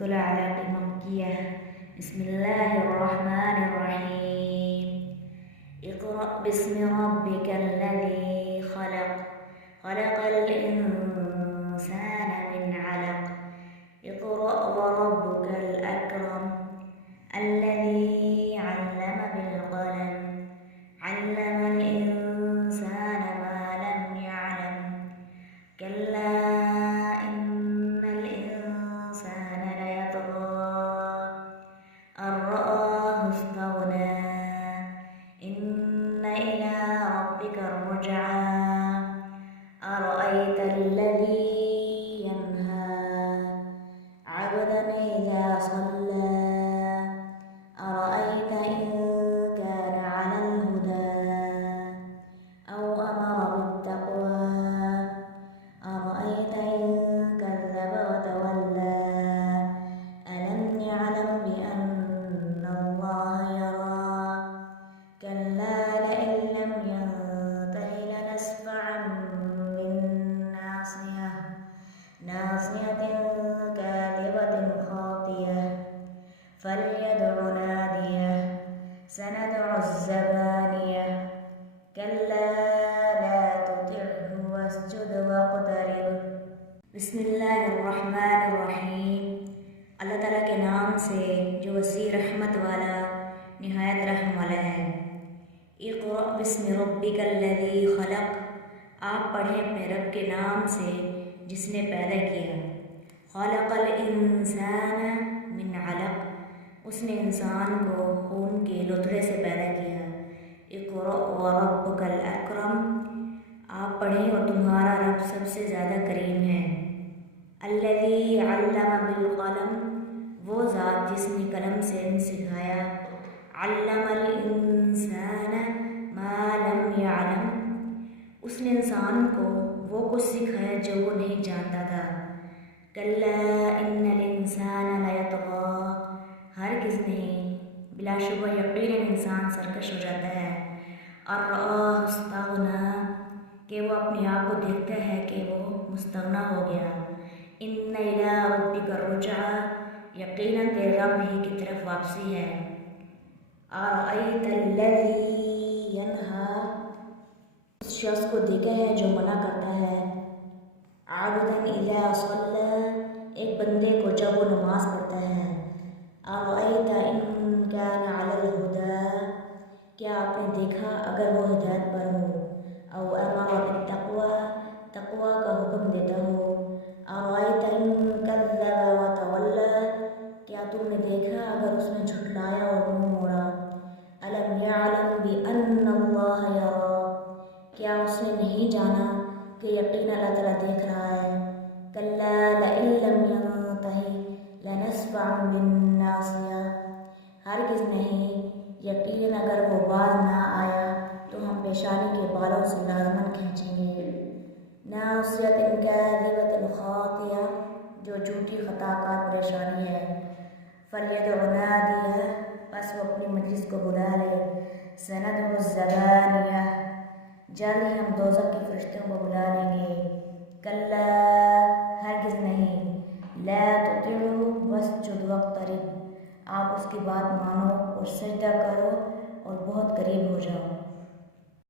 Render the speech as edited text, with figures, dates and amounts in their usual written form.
طلع على مكية. بسم الله الرحمن الرحيم. اقرأ باسم ربك الذي خلق، خلق الإنسان من علق. اقرأ وربك الأكرم الذي علم بالقلم، علم الإنسان ما لم يعلم. كلا إن الإنسان ليطغى أن رآه استغنى. إن إلى ربك الرجعى. أرأيت الذي ينهى عبدا إذا صلى. أرأيت إن كان على الهدى أو أمر بالتقوى. أرأيت إن كذب وتولى. ألم يعلم بأن الله يرى. كلا لئن لم ينته لنسفعا بالناصية، ناصية كاذبة خاطية. فليدع ناديه. سندع الزبانية. كلا لا تطعه واسجد واقترب. بسم اللہ الرحمن الرحیم۔ اللہ تعالیٰ کے نام سے جو وسیع رحمت والا نہایت رحم والا ہے۔ اقرأ باسم ربک الذی خلق، آپ پڑھیں اپنے رب کے نام سے جس نے پیدا کیا۔ خلق الانسان من علق، اس نے انسان کو خون کے لوتھڑے سے پیدا کیا۔ اقرأ وربک الاکرم، آپ پڑھیں اور تمہارا رب سب سے زیادہ کریم ہے۔ الذی علم بالقلم، وہ ذات جس نے قلم سے علم سکھایا۔ علم الانسان ما لم یعلم، اس نے انسان کو وہ کچھ سکھایا جو وہ نہیں جانتا تھا۔ کلا ان الانسان لیطغی، ہرگز نہیں، بلا شبہ یقیناً انسان سرکش ہو جاتا ہے۔ ان رآہ استغنی، کہ وہ اپنے آپ کو دیکھتا ہے کہ وہ مستغنی ہو گیا۔ ان الی ربک الرجعی، یقیناً تیرے رب ہی کی طرف واپسی ہے۔ ارأیت الذی ینہی، اس شخص کو دیکھا ہے جو منع کرتا ہے۔ عبدا اذا صلی، ایک بندے کو جب وہ نماز پڑھتا ہے۔ ارأیت ان کان علی الہدی، کیا آپ نے دیکھا اگر وہ ہدایت پر ہو۔ او امر بالتقوی، تقوی کا حکم دیتا ہو۔ ارأیت ان کذب وتولی، کیا تم نے دیکھا اگر اس نے جھٹلایا اور منہ موڑا۔ الم یعلم بأن اللہ یری، کیا اس نے نہیں جانا کہ یقیناً اللہ تعالیٰ دیکھ رہا ہے۔ کلا لئن لم ینتہ لنسفعا بالناصیہ، ہرگز نہیں، یقیناً اگر وہ باز نہ آیا تو ہم پیشانی کے بالوں سے لازماً کھینچیں گے۔ ناصیۃ کاذبۃ خاطیہ، جو جھوٹی خطا کار پریشانی ہے۔ فلیدع نادیہ، بس وہ اپنی مجلس کو بلا لے۔ سندع الزبانیہ، جلد ہی ہم دوزخ کے فرشتوں کو بلا لیں گے۔ کلا، ہرگز نہیں، لا تطعہ واسجد واقترب، آپ اس کی بات مانو اور سجدہ کرو اور بہت قریب ہو جاؤ۔